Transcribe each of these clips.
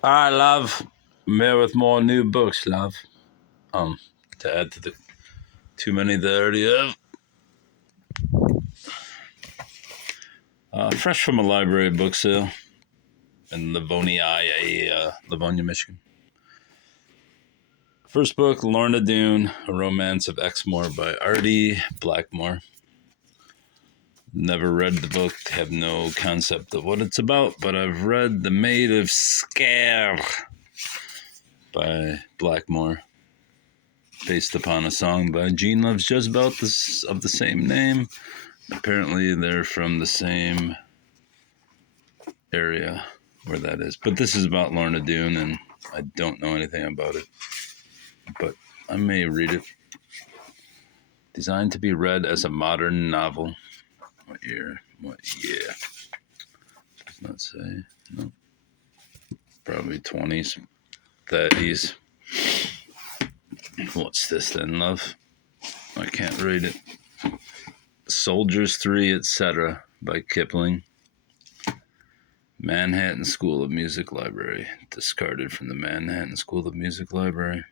All right, love. I'm here with more new books, love. To add to the too many that I already have. Fresh from a library book sale in Livonia, Michigan. First book, Lorna Doone, A Romance of Exmoor by Artie Blackmore. Never read the book, have no concept of what it's about, but I've read The Maid of Sker by Blackmore, based upon a song by Gene Loves Jezebel of the same name. Apparently, they're from the same area where that is. But this is about Lorna Doone, and I don't know anything about it. But I may read it. Designed to be read as a modern novel. What year? What year? Does not say. No. Probably 20s, 30s. What's this then, love? I can't read it. Soldiers 3, etc. by Kipling. Manhattan School of Music Library. Discarded from the Manhattan School of Music Library.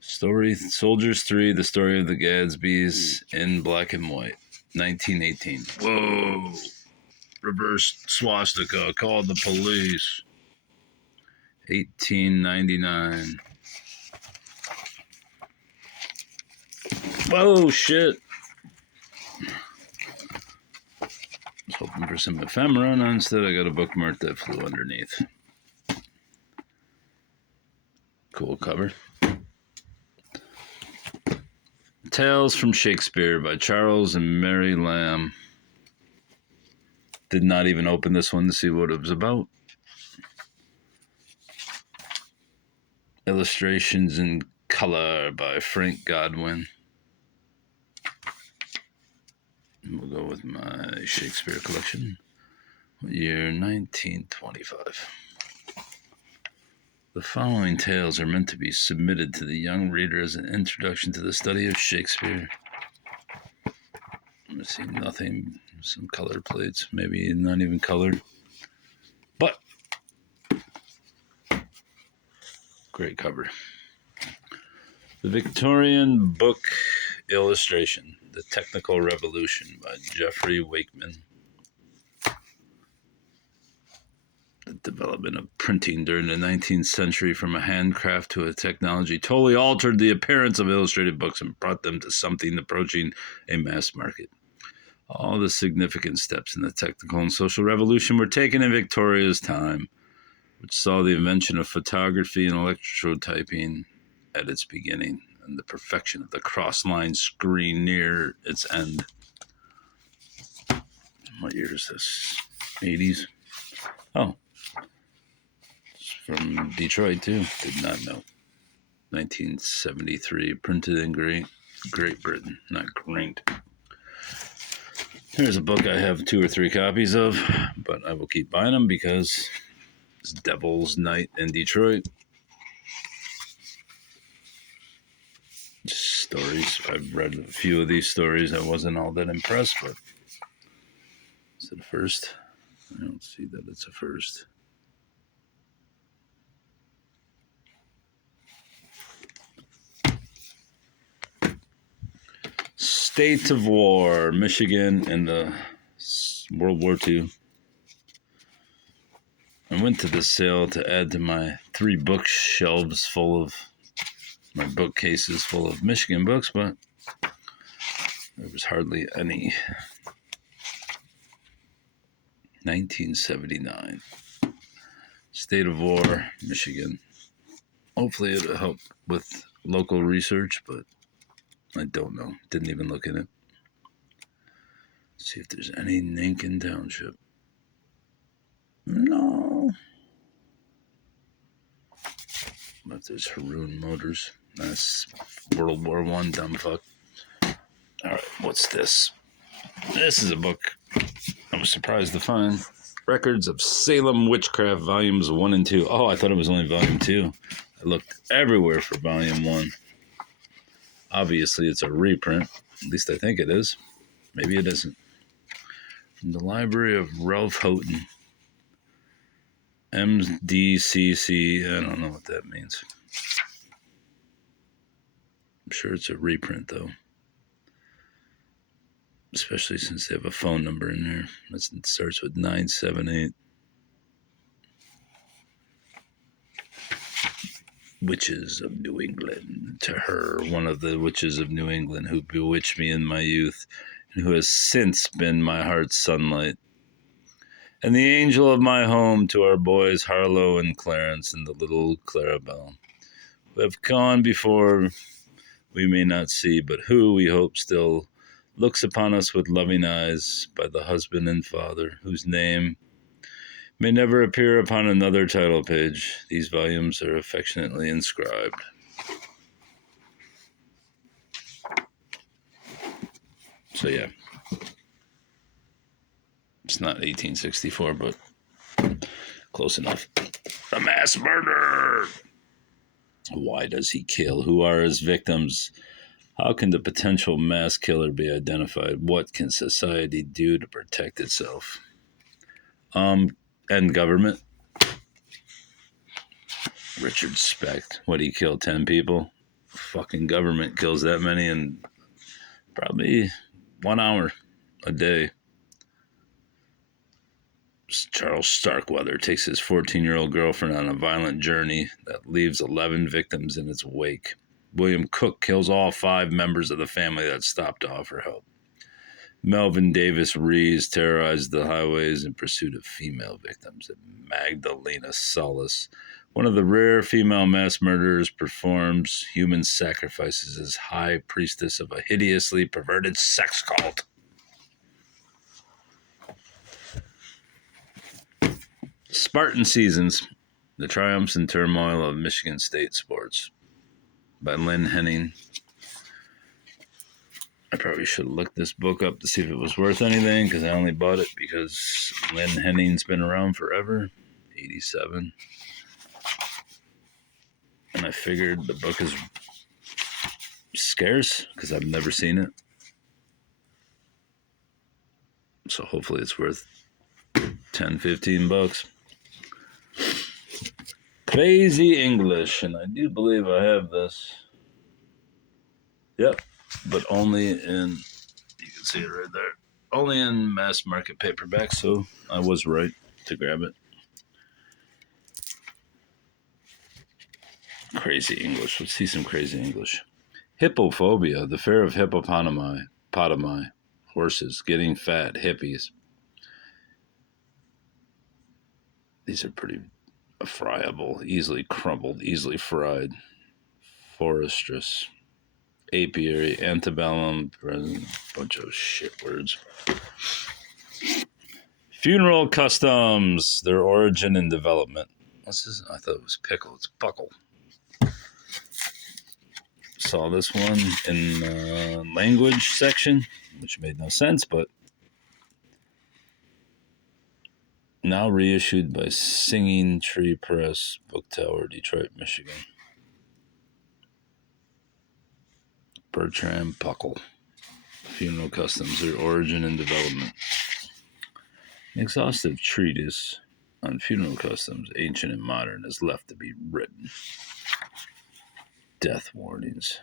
Story Soldiers 3, The Story of the Gadsbys in black and white. 1918. Whoa. Reverse swastika. Call the police. 1899. Whoa, shit. I was hoping for some ephemera, and instead I got a bookmark that flew underneath. Cool cover. Tales from Shakespeare by Charles and Mary Lamb. Did not even open this one to see what it was about. Illustrations in color by Frank Godwin. And we'll go with my Shakespeare collection. Year 1925. The following tales are meant to be submitted to the young reader as an introduction to the study of Shakespeare. I see nothing. Some color plates, maybe not even colored. But great cover. The Victorian Book Illustration, The Technical Revolution by Jeffrey Wakeman. The development of printing during the 19th century from a handcraft to a technology totally altered the appearance of illustrated books and brought them to something approaching a mass market. All the significant steps in the technical and social revolution were taken in Victoria's time, which saw the invention of photography and electrotyping at its beginning, and the perfection of the cross-line screen near its end. What year is this? 80s? Oh. It's from Detroit, too. Did not know. 1973. Printed in Great Britain. Not great. Here's a book I have 2 or 3 copies of, but I will keep buying them because it's Devil's Night in Detroit. Stories. I've read a few of these stories. I wasn't all that impressed, but is it a first? I don't see that it's a first. State of War, Michigan, in the World War II. I went to this sale to add to my 3 bookshelves full of my bookcases full of Michigan books, but there was hardly any. 1979. State of War, Michigan. Hopefully it'll help with local research, but I don't know. Didn't even look in it. See if there's any Nankin Township. No. But there's Haroon Motors. That's World War I, dumb fuck. Alright, what's this? This is a book I was surprised to find. Records of Salem Witchcraft, Volumes 1 and 2. Oh, I thought it was only Volume 2. I looked everywhere for Volume 1. Obviously, it's a reprint. At least I think it is. Maybe it isn't. From the library of Ralph Houghton. MDCC. I don't know what that means. I'm sure it's a reprint, though. Especially since they have a phone number in there. It starts with 978. Witches of New England. To her, one of the witches of New England who bewitched me in my youth and who has since been my heart's sunlight. And the angel of my home, to our boys Harlow and Clarence and the little Clarabelle, who have gone before we may not see, but who, we hope, still looks upon us with loving eyes by the husband and father, whose name may never appear upon another title page. These volumes are affectionately inscribed. So yeah, it's not 1864, but close enough. A mass murder! Why does he kill? Who are his victims? How can the potential mass killer be identified? What can society do to protect itself? And government. Richard Specht. What, he killed 10 people? Fucking government kills that many in probably 1 hour a day. Charles Starkweather takes his 14-year-old girlfriend on a violent journey that leaves 11 victims in its wake. William Cook kills all 5 members of the family that stopped to offer help. Melvin Davis Rees terrorized the highways in pursuit of female victims. And Magdalena Solis, one of the rare female mass murderers, performs human sacrifices as high priestess of a hideously perverted sex cult. Spartan Seasons, The Triumphs and Turmoil of Michigan State Sports by Lynn Henning. I probably should have looked this book up to see if it was worth anything, because I only bought it because Lynn Henning's been around forever, 87. And I figured the book is scarce because I've never seen it. So hopefully it's worth 10, 15 bucks. Crazy English, and I do believe I have this. Yep, but only in, you can see it right there, only in mass market paperback, so I was right to grab it. Crazy English. Let's see some crazy English. Hippophobia, the fear of hippopotami, horses, getting fat, hippies. These are pretty friable, easily crumbled, easily fried. Forestress, apiary, antebellum, bunch of shit words. Funeral customs, their origin and development. What's this? I thought it was pickle. It's buckle. Saw this one in the language section, which made no sense, but now reissued by Singing Tree Press, Book Tower, Detroit, Michigan. Bertram Buckle. Funeral customs, their origin and development. An exhaustive treatise on funeral customs, ancient and modern, is left to be written. Death warnings.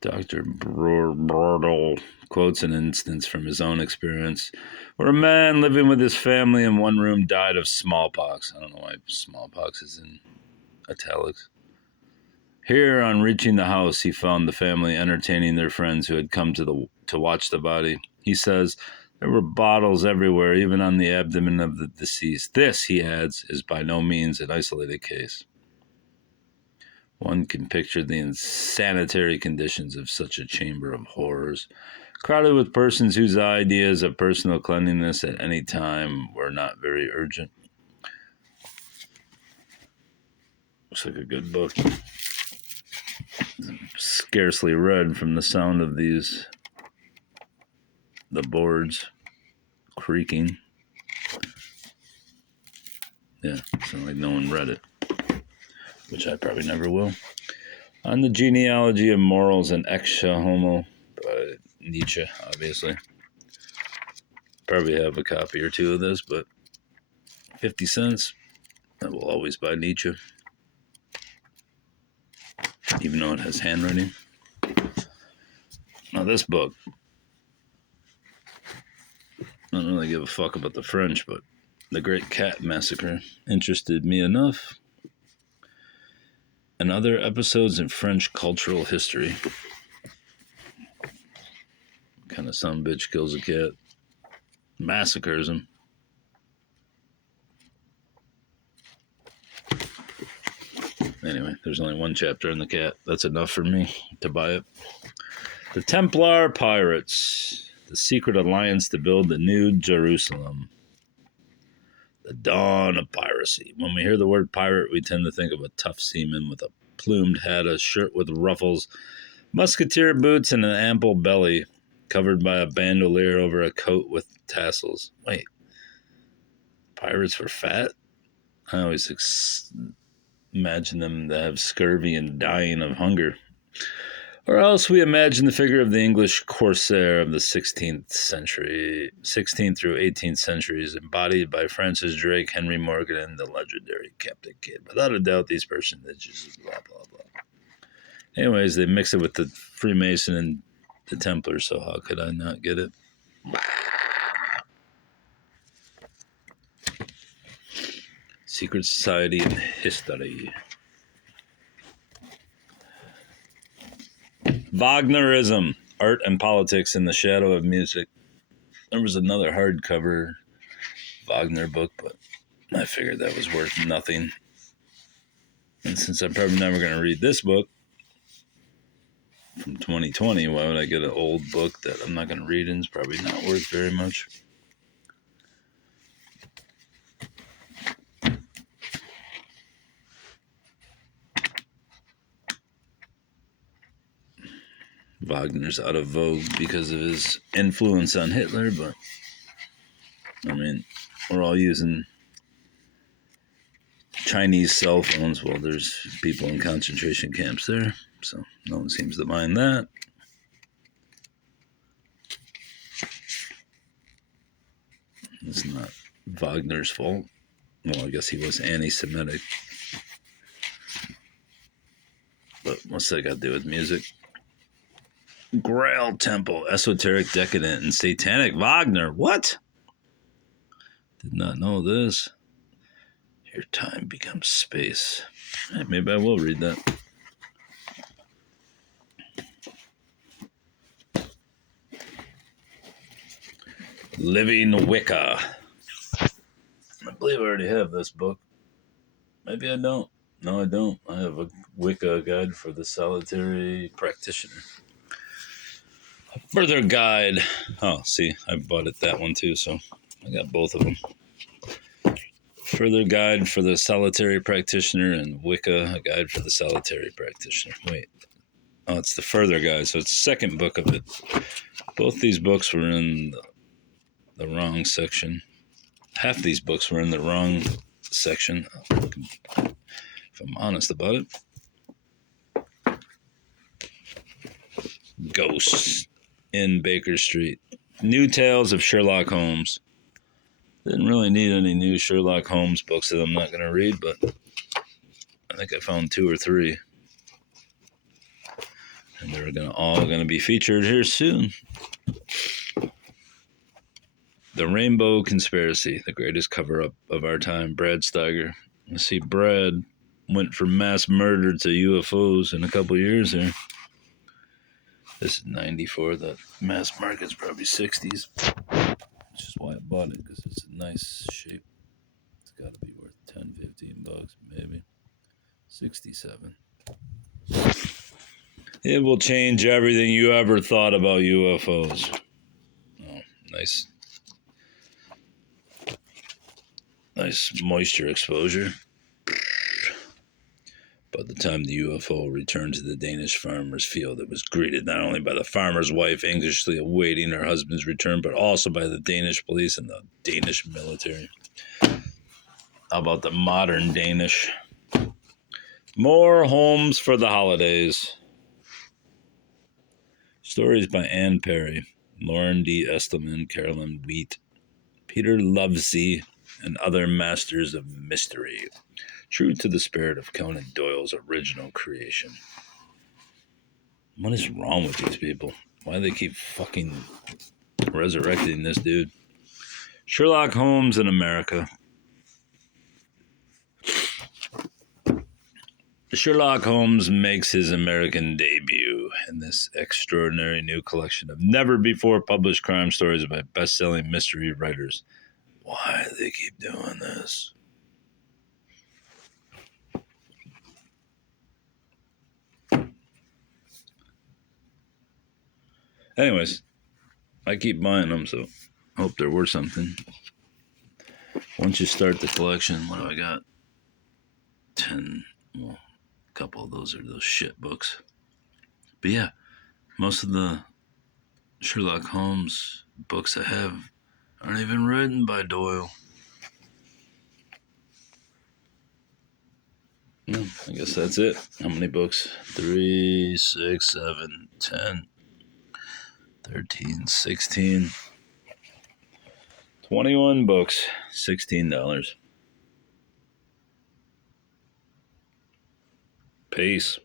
Dr. Brodel quotes an instance from his own experience where a man living with his family in one room died of smallpox. I don't know why smallpox is in italics. Here, on reaching the house, he found the family entertaining their friends who had come to watch the body. He says, there were bottles everywhere, even on the abdomen of the deceased. This, he adds, is by no means an isolated case. One can picture the insanitary conditions of such a chamber of horrors, crowded with persons whose ideas of personal cleanliness at any time were not very urgent. Looks like a good book. Scarcely read from the sound of the boards creaking. Yeah, sounds like no one read it, which I probably never will. On the Genealogy of Morals and Ecce Homo by Nietzsche, obviously. Probably have a copy or two of this, but 50 cents. I will always buy Nietzsche, even though it has handwriting. Now, this book, I don't really give a fuck about the French, but The Great Cat Massacre interested me enough. And other episodes in French cultural history. What kind of son bitch kills a cat? Massacres him. Anyway, there's only one chapter on the cat. That's enough for me to buy it. The Templar Pirates. The secret alliance to build the New Jerusalem. The dawn of piracy. When we hear the word pirate, we tend to think of a tough seaman with a plumed hat, a shirt with ruffles, musketeer boots, and an ample belly covered by a bandolier over a coat with tassels. Wait, pirates were fat? I always imagine them to have scurvy and dying of hunger. Or else we imagine the figure of the English corsair of the 16th through 18th centuries, embodied by Francis Drake, Henry Morgan, and the legendary Captain Kidd. Without a doubt, these personages, blah, blah, blah. Anyways, they mix it with the Freemason and the Templars, so how could I not get it? Secret Society and History. Wagnerism, Art and Politics in the Shadow of Music. There was another hardcover Wagner book, but I figured that was worth nothing. And since I'm probably never going to read this book from 2020, why would I get an old book that I'm not going to read and it's probably not worth very much? Wagner's out of vogue because of his influence on Hitler, but I mean, we're all using Chinese cell phones while there's people in concentration camps there, so no one seems to mind that. It's not Wagner's fault. Well, I guess he was anti-Semitic. But what's that got to do with music? Grail Temple, esoteric, decadent, and satanic Wagner. What? Did not know this. Your time becomes space. Maybe I will read that. Living Wicca. I believe I already have this book. Maybe I don't. No, I don't. I have a Wicca guide for the solitary practitioner. A further guide. Oh, see, I bought it that one too, so I got both of them. Further guide for the solitary practitioner and Wicca, a guide for the solitary practitioner. Wait. Oh, it's the further guide, so it's the second book of it. Both these books were in the wrong section. Half these books were in the wrong section, if I'm honest about it. Ghosts in Baker Street. New Tales of Sherlock Holmes. Didn't really need any new Sherlock Holmes books that I'm not going to read, but I think I found 2 or 3. And they're all going to be featured here soon. The Rainbow Conspiracy, the greatest cover-up of our time, Brad Steiger. I see Brad went from mass murder to UFOs in a couple years there. This is 94. The mass market's probably 60s. Which is why I bought it, because it's a nice shape. It's got to be worth 10, 15 bucks, maybe. 67. It will change everything you ever thought about UFOs. Oh, nice. Nice moisture exposure. By the time the UFO returned to the Danish farmer's field, it was greeted not only by the farmer's wife anxiously awaiting her husband's return, but also by the Danish police and the Danish military. How about the modern Danish? More homes for the holidays. Stories by Ann Perry, Lauren D. Estelman, Carolyn Wheat. Peter Lovesey, and other masters of mystery, true to the spirit of Conan Doyle's original creation. What is wrong with these people? Why do they keep fucking resurrecting this dude? Sherlock Holmes in America. Sherlock Holmes makes his American debut in this extraordinary new collection of never-before published crime stories by best-selling mystery writers. Why do they keep doing this? Anyways, I keep buying them, so I hope they're worth something. Once you start the collection, what do I got? 10, well, a couple of those are those shit books. But yeah, most of the Sherlock Holmes books I have aren't even written by Doyle. No, I guess that's it. How many books? 3, 6, 7, 10, 13, 16, 21 books, $16. Peace.